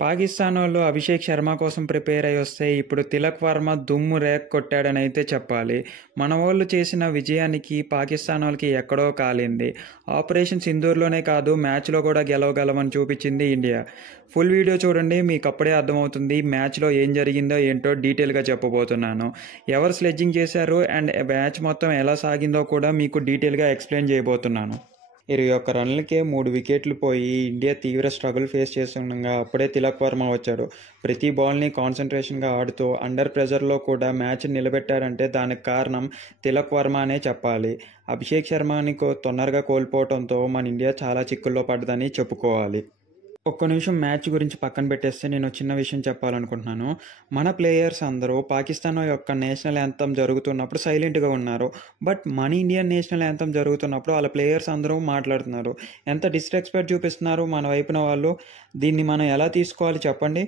పాకిస్తానోళ్ళు అభిషేక్ శర్మ కోసం ప్రిపేర్ అయ్యి వస్తే ఇప్పుడు తిలక్ వర్మ దుమ్ము రేక్ కొట్టాడనైతే చెప్పాలి. మనవోళ్ళు చేసిన విజయానికి పాకిస్తానోళ్ళకి ఎక్కడో కాలింది. ఆపరేషన్ సింధూర్లోనే కాదు మ్యాచ్లో కూడా గెలవగలమని చూపించింది ఇండియా. ఫుల్ వీడియో చూడండి, మీకు అప్పుడే అర్థమవుతుంది మ్యాచ్లో ఏం జరిగిందో ఏంటో డీటెయిల్గా చెప్పబోతున్నాను. ఎవరు స్లెడ్జింగ్ చేశారు అండ్ మ్యాచ్ మొత్తం ఎలా సాగిందో కూడా మీకు డీటెయిల్గా ఎక్స్ప్లెయిన్ చేయబోతున్నాను. 21 రన్లకే 3 వికెట్లు పోయి ఇండియా తీవ్ర స్ట్రగుల్ ఫేస్ చేస్తుండగా అప్పుడే తిలక్ వర్మ వచ్చాడు. ప్రతి బాల్ని కాన్సన్ట్రేషన్గా ఆడుతూ అండర్ ప్రెజర్లో కూడా మ్యాచ్ నిలబెట్టారంటే దానికి కారణం తిలక్ వర్మ అనే చెప్పాలి. అభిషేక్ శర్మని తొందరగా కోల్పోవడంతో మన ఇండియా చాలా చిక్కుల్లో పడ్డదని చెప్పుకోవాలి. ఒక్క నిమిషం మ్యాచ్ గురించి పక్కన పెట్టేస్తే నేను చిన్న విషయం చెప్పాలనుకుంటున్నాను. మన ప్లేయర్స్ అందరూ పాకిస్తాన్ యొక్క నేషనల్ యాంథమ్ జరుగుతున్నప్పుడు సైలెంట్గా ఉన్నారు. బట్ మన ఇండియన్ నేషనల్ యాంథమ్ జరుగుతున్నప్పుడు వాళ్ళ ప్లేయర్స్ అందరూ మాట్లాడుతున్నారు. ఎంత డిస్రెస్పెక్ట్ చూపిస్తున్నారు మన వైపున వాళ్ళు. దీన్ని మనం ఎలా తీసుకోవాలి చెప్పండి.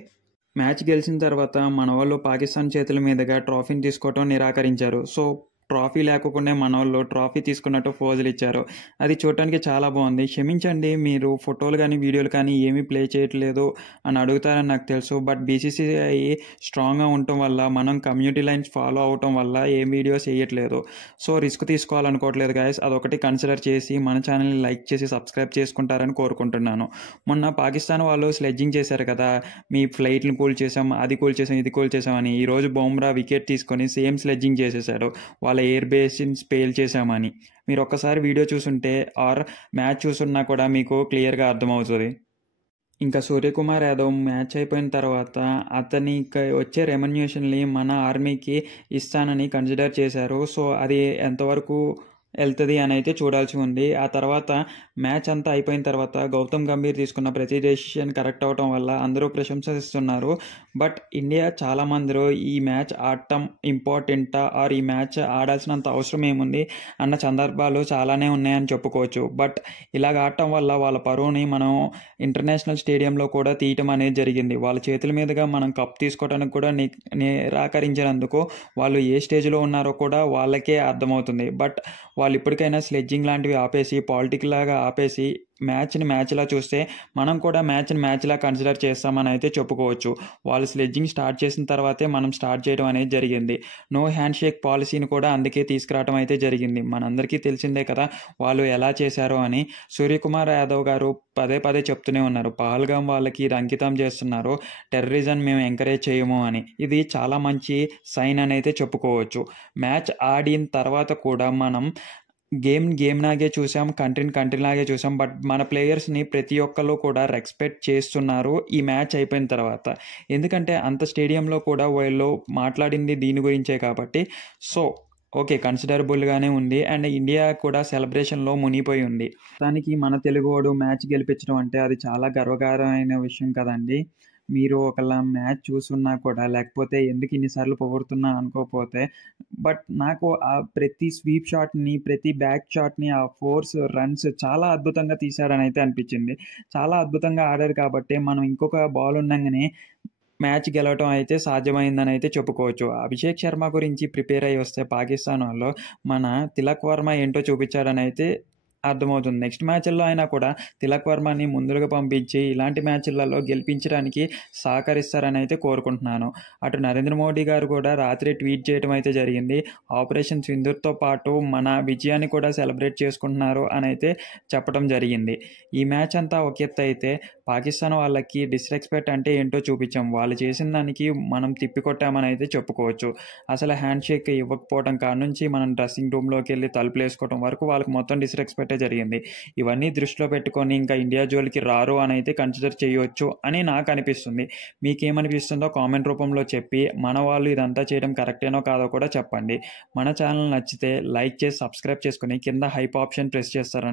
మ్యాచ్ గెలిచిన తర్వాత మన వాళ్ళు పాకిస్తాన్ చేతుల మీదుగా ట్రోఫీని తీసుకోవటం నిరాకరించారు. సో ట్రాఫీ లేకుండా మన వాళ్ళు ట్రాఫీ తీసుకున్నట్టు ఫోజులు ఇచ్చారు. అది చూడటానికి చాలా బాగుంది. క్షమించండి, మీరు ఫోటోలు కానీ వీడియోలు కానీ ఏమీ ప్లే చేయట్లేదు అని అడుగుతారని నాకు తెలుసు. బట్ బీసీసీఐ స్ట్రాంగ్గా ఉండటం వల్ల మనం కమ్యూనిటీ లైన్స్ ఫాలో అవటం వల్ల ఏం వీడియోస్ వేయట్లేదు. సో రిస్క్ తీసుకోవాలనుకోవట్లేదు గాయస్. అదొకటి కన్సిడర్ చేసి మన ఛానల్ని లైక్ చేసి సబ్స్క్రైబ్ చేసుకుంటారని కోరుకుంటున్నాను. మొన్న పాకిస్తాన్ వాళ్ళు స్లెడ్జింగ్ చేశారు కదా, మీ ఫ్లైట్ని కూల్ చేసాం, అది కూల్ చేసాం, ఇది కూల్ చేసాం అని. ఈరోజు బుమ్రా వికెట్ తీసుకొని సేమ్ స్లెడ్జింగ్ చేసేసాడు. వాళ్ళ ఎయిర్ బేస్ని స్పేల్ చేశామని. మీరు ఒక్కసారి వీడియో చూసుంటే ఆర్ మ్యాచ్ చూసున్నా కూడా మీకు క్లియర్గా అర్థమవుతుంది. ఇంకా సూర్యకుమార్ యాదవ్ మ్యాచ్ అయిపోయిన తర్వాత అతనికి వచ్చే రెమ్యునరేషన్ని మన ఆర్మీకి ఇస్తానని కన్సిడర్ చేశారు. సో అది ఎంతవరకు వెళ్తుంది అని అయితే చూడాల్సి ఉంది. ఆ తర్వాత మ్యాచ్ అంతా అయిపోయిన తర్వాత గౌతమ్ గంభీర్ తీసుకున్న ప్రతి డెసిషన్ కరెక్ట్ అవటం వల్ల అందరూ ప్రశంసిస్తున్నారు. బట్ ఇండియా చాలామంది ఈ మ్యాచ్ ఆడటం ఇంపార్టెంటా ఆర్ ఈ మ్యాచ్ ఆడాల్సినంత అవసరం ఏముంది అన్న సందర్భాలు చాలానే ఉన్నాయని చెప్పుకోవచ్చు. బట్ ఇలాగ ఆడటం వల్ల వాళ్ళ పరువుని మనం ఇంటర్నేషనల్ స్టేడియంలో కూడా తీయటం అనేది జరిగింది. వాళ్ళ చేతుల మీదుగా మనం కప్ తీసుకోవడానికి కూడా నిరాకరించినందుకు వాళ్ళు ఏ స్టేజ్లో ఉన్నారో కూడా వాళ్ళకే అర్థమవుతుంది. బట్ వాళ్ళు ఇప్పటికైనా స్లెడ్జింగ్ లాంటివి ఆపేసి పాలిటిక్స్ లాగా ఆపేసి మ్యాచ్ని మ్యాచ్లా చూస్తే మనం కూడా మ్యాచ్ని మ్యాచ్లా కన్సిడర్ చేస్తామని అయితే చెప్పుకోవచ్చు. వాళ్ళు స్లెడ్జింగ్ స్టార్ట్ చేసిన తర్వాతే మనం స్టార్ట్ చేయడం అనేది జరిగింది. నో హ్యాండ్ షేక్ పాలసీని కూడా అందుకే తీసుకురావడం అయితే జరిగింది. మనందరికీ తెలిసిందే కదా వాళ్ళు ఎలా చేశారో అని. సూర్యకుమార్ యాదవ్ గారు పదే పదే చెప్తూనే ఉన్నారు, పహల్గామ్ వాళ్ళకి ఇది అంకితం చేస్తున్నారు, టెర్రరిజం మేము ఎంకరేజ్ చేయము అని. ఇది చాలా మంచి సైన్ అని అయితే చెప్పుకోవచ్చు. మ్యాచ్ ఆడిన తర్వాత కూడా మనం గేమ్ లాగే చూసాం, కంట్రీలాగే చూసాం. బట్ మన ప్లేయర్స్ని ప్రతి ఒక్కరు కూడా రెస్పెక్ట్ చేస్తున్నారు ఈ మ్యాచ్ అయిపోయిన తర్వాత. ఎందుకంటే అంత స్టేడియంలో కూడా వాళ్ళు మాట్లాడింది దీని గురించే కాబట్టి. సో ఓకే, కన్సిడరబుల్గానే ఉంది. అండ్ ఇండియా కూడా సెలబ్రేషన్లో మునిగిపోయి ఉంది. దానికి మన తెలుగువాడు మ్యాచ్ గెలిపించడం అంటే అది చాలా గర్వకారమైన విషయం కదండి. మీరు ఒకళ్ళ మ్యాచ్ చూసున్నా కూడా లేకపోతే ఎందుకు ఇన్నిసార్లు పొగుడుతున్నా అనుకోకపోతే, బట్ నాకు ఆ ప్రతి స్వీప్ షాట్ని ప్రతి బ్యాక్ షాట్ని ఆ ఫోర్స్ రన్స్ చాలా అద్భుతంగా తీశాడని అయితే అనిపించింది. చాలా అద్భుతంగా ఆడారు కాబట్టి మనం ఇంకొక బాల్ ఉండగానే మ్యాచ్ గెలవటం అయితే సాధ్యమైందని అయితే చెప్పుకోవచ్చు. అభిషేక్ శర్మ గురించి ప్రిపేర్ అయ్యి వస్తే పాకిస్తాన్ వాళ్ళు మన తిలక్ వర్మ ఏంటో చూపించాడని అయితే అర్థమవుతుంది. నెక్స్ట్ మ్యాచ్ల్లో అయినా కూడా తిలక్ వర్మని ముందుగా పంపించి ఇలాంటి మ్యాచ్లలో గెలిపించడానికి సహకరిస్తారని అయితే కోరుకుంటున్నాను. అటు నరేంద్ర మోడీ గారు కూడా రాత్రి ట్వీట్ చేయడం అయితే జరిగింది. ఆపరేషన్ సింధూర్తో పాటు మన విజయాన్ని కూడా సెలబ్రేట్ చేసుకుంటున్నారు అని అయితే చెప్పడం జరిగింది. ఈ మ్యాచ్ అంతా ఒక ఎత్తు అయితే పాకిస్తాన్ వాళ్ళకి డిస్రెస్పెక్ట్ అంటే ఏంటో చూపించాం. వాళ్ళు చేసిన దానికి మనం తిప్పికొట్టామని అయితే చెప్పుకోవచ్చు. అసలు హ్యాండ్ షేక్ ఇవ్వకపోవడం కాడ నుంచి మనం డ్రెస్సింగ్ రూమ్లోకి వెళ్ళి తలుపులు వేసుకోవడం వరకు వాళ్ళకి మొత్తం డిస్రెస్పెక్టే జరిగింది. ఇవన్నీ దృష్టిలో పెట్టుకొని ఇంకా ఇండియా జోలికి రారు అని అయితే కన్సిడర్ చేయవచ్చు అని నాకు అనిపిస్తుంది. మీకేమనిపిస్తుందో కామెంట్ రూపంలో చెప్పి మన వాళ్ళు ఇదంతా చేయడం కరెక్టేనో కాదో కూడా చెప్పండి. మన ఛానల్ నచ్చితే లైక్ చేసి సబ్స్క్రైబ్ చేసుకుని కింద హైప్ ఆప్షన్ ప్రెస్ చేస్తారని